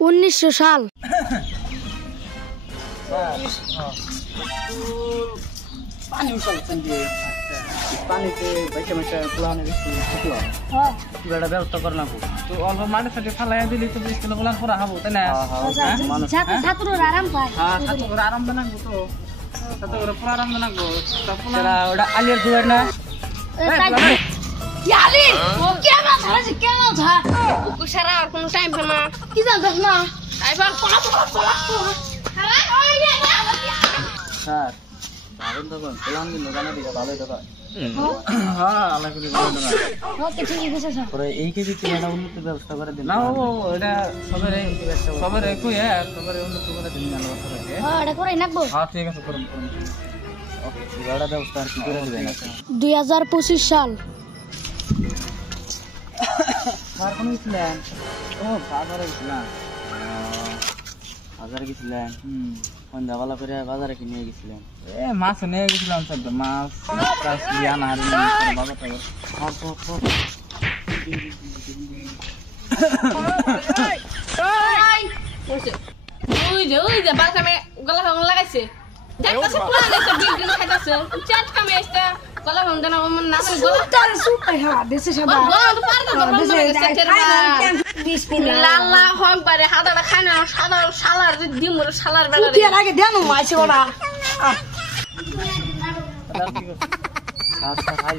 1900 সাল। পানি উঠাচ্ছেন যে পানিতে বাইশে মাসে প্লানে শুকলো বেড়া ব্যবস্থা করে না তো অল্প মাঠে সাথে ফালাইয়া দিলি তো স্কুলে প্লান করা হবো তাই না ছাত্ররা আরাম পায়। হ্যাঁ ছাত্র আরাম বানাবো তো ছাত্র পুরো আরাম বানাবো ওটা আলিয়ার দুয়ার না ইয়ালি ও কেমন ধরে কেমন ধর ওকে সারা আর কোনো টাইম পায় না কি জানতাস না আইবার পড়া স্যার দারুণ তো প্লান দিন দোকানে দিকে ভালোই দোকান হ্যাঁ আল্লাহ করে ভালো দোকান ওকে ঠিক আছে স্যার পরে এই কেজি একটা উন্নত ব্যবস্থা করে দিন না ও এটা সবের একই সবের উন্নত করে দিন না হ্যাঁ এটা করে নাকবো। হ্যাঁ ঠিক আছে করুন গাড়া ব্যবস্থা কি করে দিবেন 2025 সাল। আর কোন গেছিলেন ও বাজারে গেছিলাম বাজারে গেছিলেন সন্ধ্যাবেলা করে বাজারে কিনে গেছিলেন মাছ নিয়ে গেছিলাম সব মাছ লিয়ান আর বাজার টাজার ওই যে বালকামে গলা ভাঙ লাগাইছে দেখতেছে পুরা দেখতে বিল্ডিং খাইতেছে চাট কামে আসছে গলা ভাঙ দেনা আমার নাম সুপার হ্যাঁ দেশে সবাই গলা তো পারতো তো বন্ধ হয়ে গেছে লাল্লা হক বারে হাদাটা খায় না সাদা শালার ডিমুর শালার বেলা তুই আগে দেন মাইছে ওরা খাই